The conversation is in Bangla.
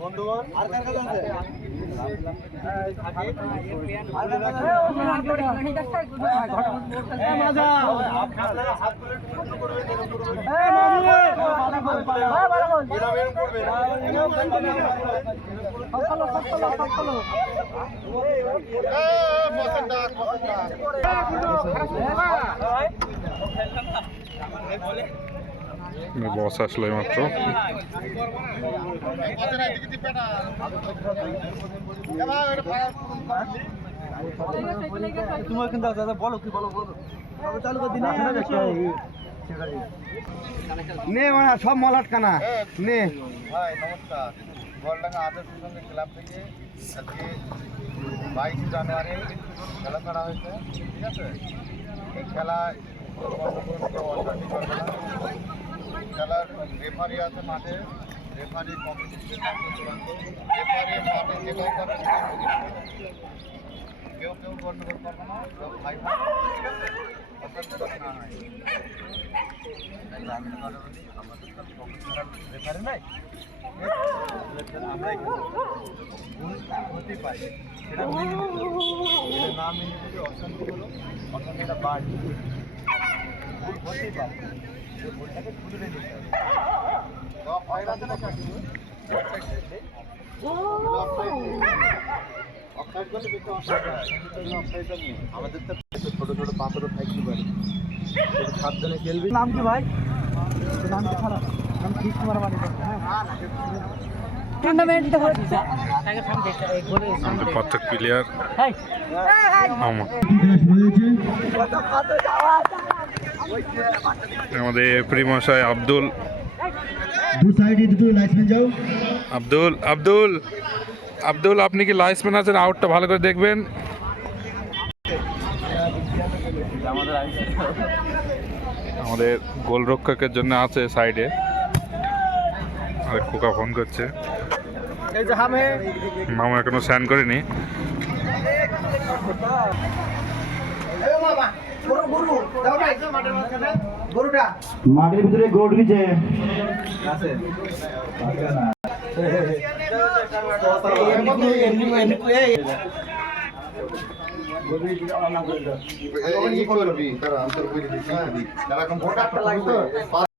বন্ধুগণ আর কার কাছে আছে বস আসলো মাত্র। তোমার কিন্তু বলো কি বলো বলো চালু করে দিন নে মানে সব মল আটকানা নে। ভাই নমস্কার, গোলডাঙ্গা আদর্শ সঙ্গে ক্লাব থেকে আজকে 22 জানুয়ারি খেলা করা হয়েছে। ঠিক আছে, এই খেলায় খেলার রেফারি আছে মাঠে, রেফারি কমিটির রেফারি মাঠে যেটাই করে কেউ কেউ গন্ডগোল করবে না, সব ভাই রেফারি নাই আমরা হতে পারি সেটা না মেনে যদি অশান্তি হলো, অশান্তিটা বাড়বে, ভুল হতেই পারে, সেই ভুলটাকে তুলে নিতে হবে। আমাদের তো ছোট ছোট পাথরও থাকতে পারে, সাবধানে খেলবি। নাম কি ভাই? নাম কি? খারাপ নাম ঠিক তোমার বাড়ি। প্রত্যেক প্লেয়ার আমাদের প্রিমশাই আব্দুল আব্দুল আব্দুল আব্দুল আপনি কি লাইসম্যান আছেন? আউটটা ভালো করে দেখবেন। আমাদের গোলরক্ষকের জন্য আছে সাইডে, আরে খোকা ফোন করছে, মামা এখনো স্নান করিনি। মাঠের ভিতরে গরু ঢুকেছে।